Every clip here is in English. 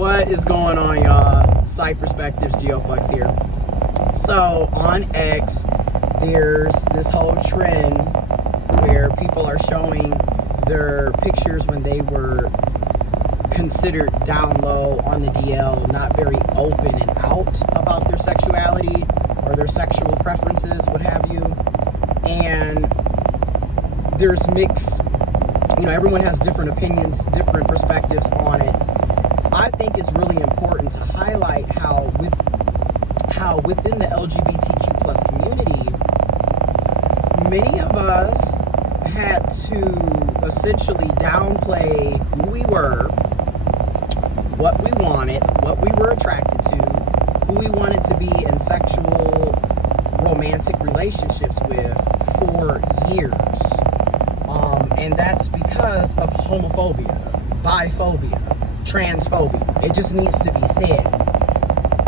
What is going on, y'all? Side Perspectives, GeoFlex here. So on X, there's this whole trend where people are showing their pictures when they were considered down low on the DL, not very open and out about their sexuality or their sexual preferences, what have you. And there's mixed, everyone has different opinions, different perspectives on it. I think it's really important to highlight how within the LGBTQ plus community, many of us had to essentially downplay who we were, what we wanted, what we were attracted to, who we wanted to be in sexual, romantic relationships with for years. And that's because of homophobia, biphobia, transphobia. It just needs to be said.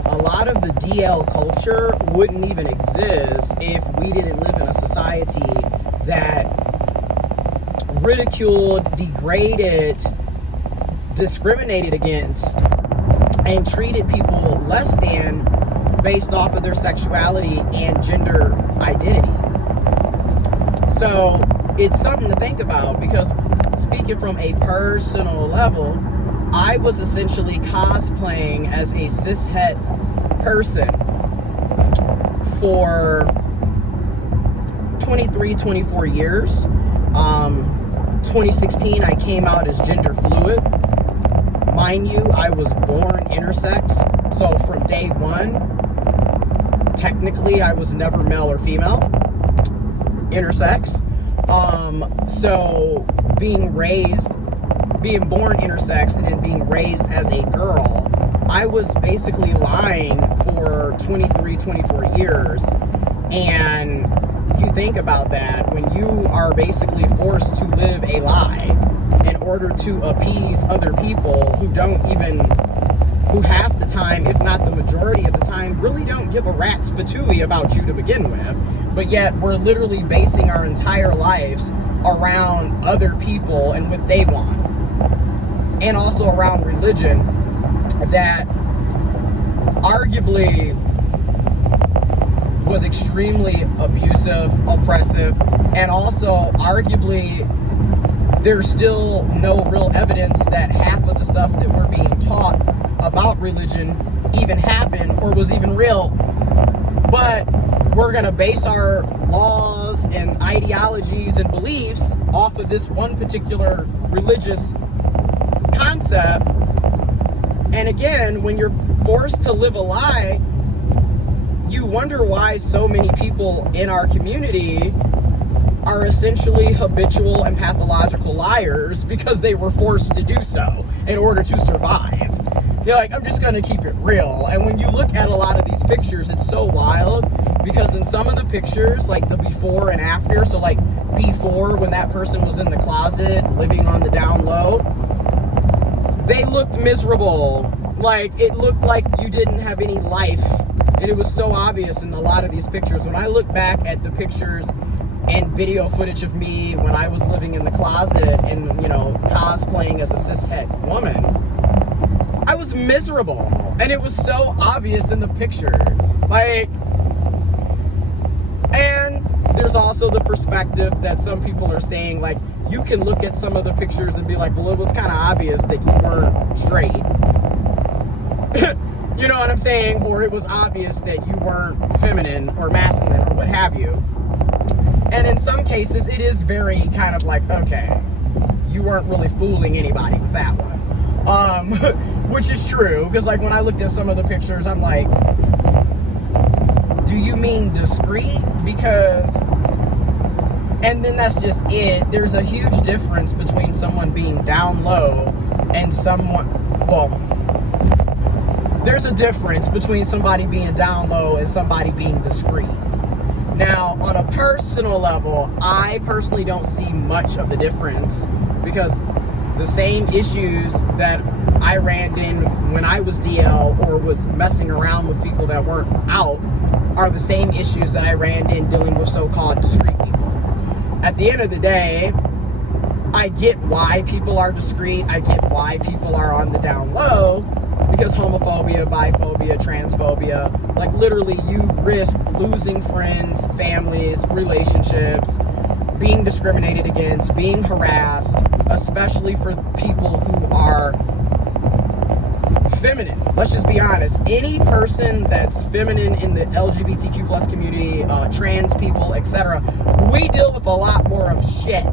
A lot of the DL culture wouldn't even exist if we didn't live in a society that ridiculed, degraded, discriminated against, and treated people less than based off of their sexuality and gender identity. So it's something to think about, because speaking from a personal level, I was essentially cosplaying as a cishet person for 23, 24 years. 2016, I came out as gender fluid. Mind you, I was born intersex, so from day one, technically I was never male or female, intersex. So being born intersex and then being raised as a girl, I was basically lying for 23, 24 years. And you think about that, when you are basically forced to live a lie in order to appease other people who half the time, if not the majority of the time, really don't give a rat's patooey about you to begin with. But yet we're literally basing our entire lives around other people and what they want. And also around religion that arguably was extremely abusive, oppressive, and also arguably there's still no real evidence that half of the stuff that we're being taught about religion even happened or was even real. But we're going to base our laws and ideologies and beliefs off of this one particular religious concept. And again, when you're forced to live a lie, you wonder why so many people in our community are essentially habitual and pathological liars, because they were forced to do so in order to survive. You're like, I'm just going to keep it real. And when you look at a lot of these pictures, it's so wild, because in some of the pictures, like the before and after, so like before when that person was in the closet living on the down low, they looked miserable. Like, it looked like you didn't have any life. And it was so obvious in a lot of these pictures. When I look back at the pictures and video footage of me when I was living in the closet and, cosplaying as a cishet woman, I was miserable. And it was so obvious in the pictures. And there's also the perspective that some people are saying, like, you can look at some of the pictures and be like, well, it was kind of obvious that you weren't straight. You know what I'm saying? Or it was obvious that you weren't feminine or masculine or what have you. And in some cases, it is very kind of like, okay, you weren't really fooling anybody with that one. Which is true, because like when I looked at some of the pictures, I'm like, do you mean discreet? Because, and then that's just it. There's a huge difference between someone being down low and there's a difference between somebody being down low and somebody being discreet. Now, on a personal level, I personally don't see much of the difference, because the same issues that I ran in when I was DL or was messing around with people that weren't out are the same issues that I ran in dealing with so-called discreet people. At the end of the day, I get why people are discreet. I get why people are on the down low. because homophobia, biphobia, transphobia, like literally you risk losing friends, families, relationships, being discriminated against, being harassed, especially for people who are feminine. Let's just be honest. Any person that's feminine in the LGBTQ plus community, trans people, etc., we deal with a lot more of shit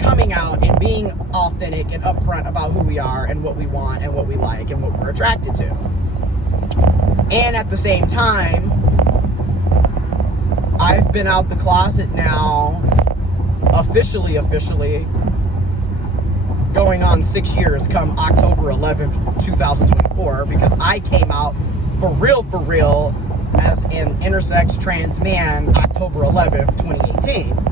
coming out and being authentic and upfront about who we are and what we want and what we like and what we're attracted to. And at the same time, I've been out the closet now officially going on 6 years come October 11th, 2024, because I came out for real as an intersex trans man October 11th, 2018.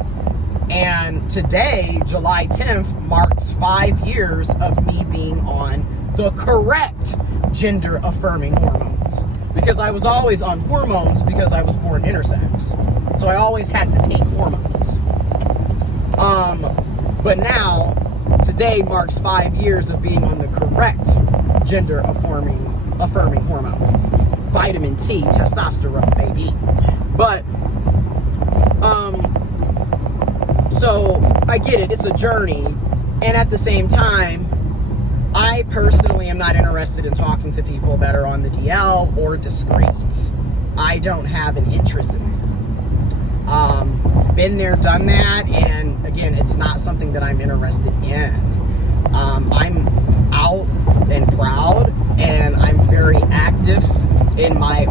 And today, July 10th, marks 5 years of me being on the correct gender affirming hormones. Because I was always on hormones because I was born intersex. So I always had to take hormones. But now, today marks 5 years of being on the correct gender affirming hormones. Vitamin T, testosterone, baby. But, so I get it, it's a journey. And at the same time, I personally am not interested in talking to people that are on the DL or discreet. I don't have an interest in that. Been there, done that, and again, it's not something that I'm interested in. I'm out and proud, and I'm very active in my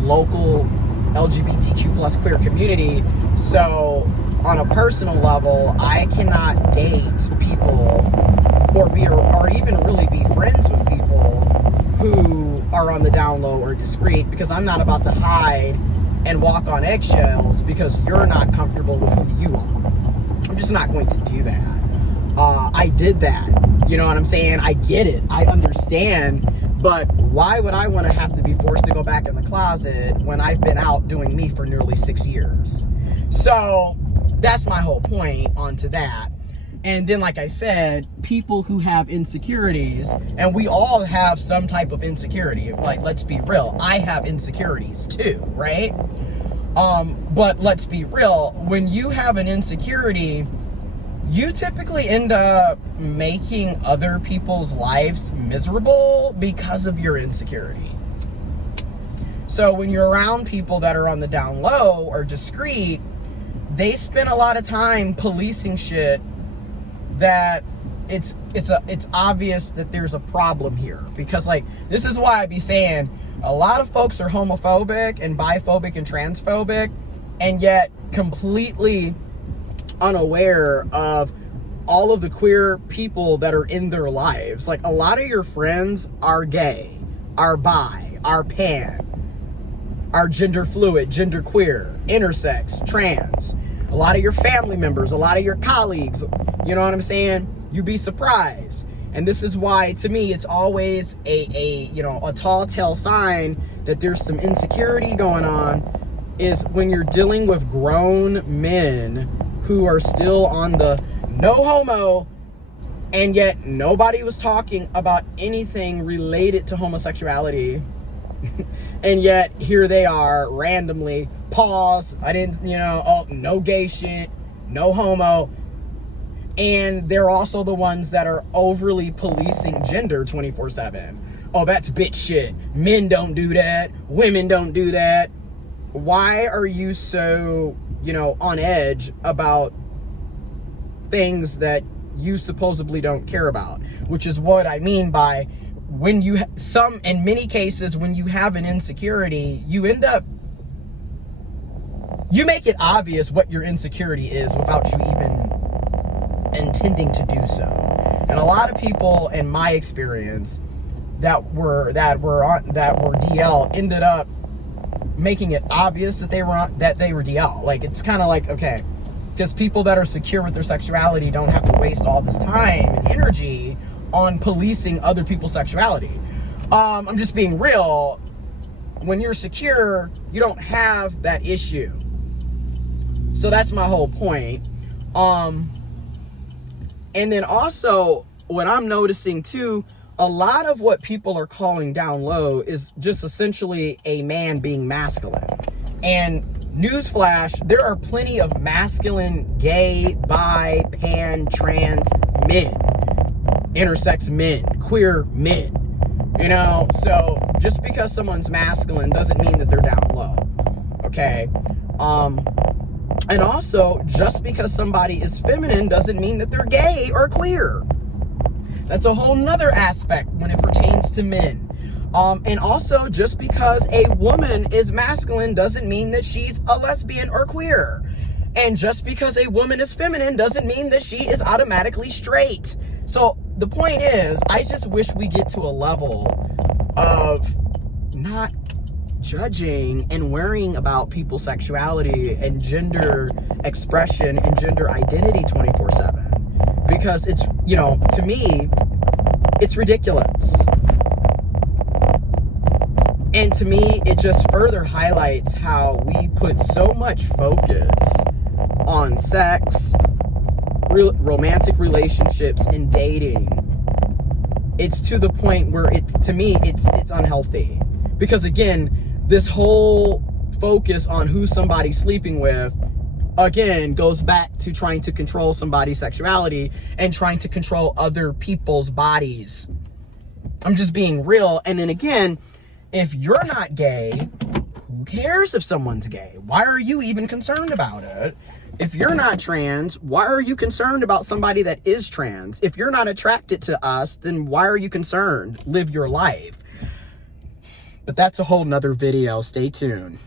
local LGBTQ plus queer community. So on a personal level, I cannot date people or even really be friends with people who are on the down low or discreet, because I'm not about to hide and walk on eggshells because you're not comfortable with who you are. I'm just not going to do that. I did that. You know what I'm saying? I get it. I understand. But why would I want to have to be forced to go back in the closet when I've been out doing me for nearly 6 years? So that's my whole point onto that. And then, like I said, people who have insecurities, and we all have some type of insecurity. Like, let's be real. I have insecurities too, right? But let's be real. When you have an insecurity, you typically end up making other people's lives miserable because of your insecurity. So when you're around people that are on the down low or discreet, they spend a lot of time policing shit that it's obvious that there's a problem here. Because, like, this is why I be saying a lot of folks are homophobic and biphobic and transphobic, and yet completely unaware of all of the queer people that are in their lives. Like, a lot of your friends are gay, are bi, are pan, are gender fluid, gender queer, intersex, trans. A lot of your family members, a lot of your colleagues, you know what I'm saying? You'd be surprised. And this is why, to me, it's always a tall tale sign that there's some insecurity going on, is when you're dealing with grown men who are still on the no homo, and yet nobody was talking about anything related to homosexuality. And yet here they are randomly, pause, I didn't, no gay shit, no homo. And they're also the ones that are overly policing gender 24/7. Oh, that's bitch shit. Men don't do that. Women don't do that. Why are you so, on edge about things that you supposedly don't care about? Which is what I mean by, when you in many cases, when you have an insecurity, you make it obvious what your insecurity is without you even intending to do so. And a lot of people, in my experience, that were DL ended up making it obvious that they were DL. Like, it's kind of like, okay, just people that are secure with their sexuality don't have to waste all this time and energy on policing other people's sexuality. I'm just being real. When you're secure, you don't have that issue. So that's my whole point. And then also, what I'm noticing too, a lot of what people are calling down low is just essentially a man being masculine. And newsflash, there are plenty of masculine, gay, bi, pan, trans men, intersex men, queer men, you know? So just because someone's masculine doesn't mean that they're down low, okay? And also, just because somebody is feminine doesn't mean that they're gay or queer. That's a whole nother aspect when it pertains to men. And also, just because a woman is masculine doesn't mean that she's a lesbian or queer. And just because a woman is feminine doesn't mean that she is automatically straight. So the point is, I just wish we get to a level of not judging and worrying about people's sexuality and gender expression and gender identity 24/7. Because it's, you know, to me, it's ridiculous. And to me, it just further highlights how we put so much focus on sex, romantic relationships, and dating. It's to the point where to me, it's unhealthy. Because again, this whole focus on who somebody's sleeping with, again, goes back to trying to control somebody's sexuality and trying to control other people's bodies. I'm just being real. And then again, if you're not gay, who cares if someone's gay? Why are you even concerned about it? If you're not trans, why are you concerned about somebody that is trans? If you're not attracted to us, then why are you concerned? Live your life. But that's a whole nother video. Stay tuned.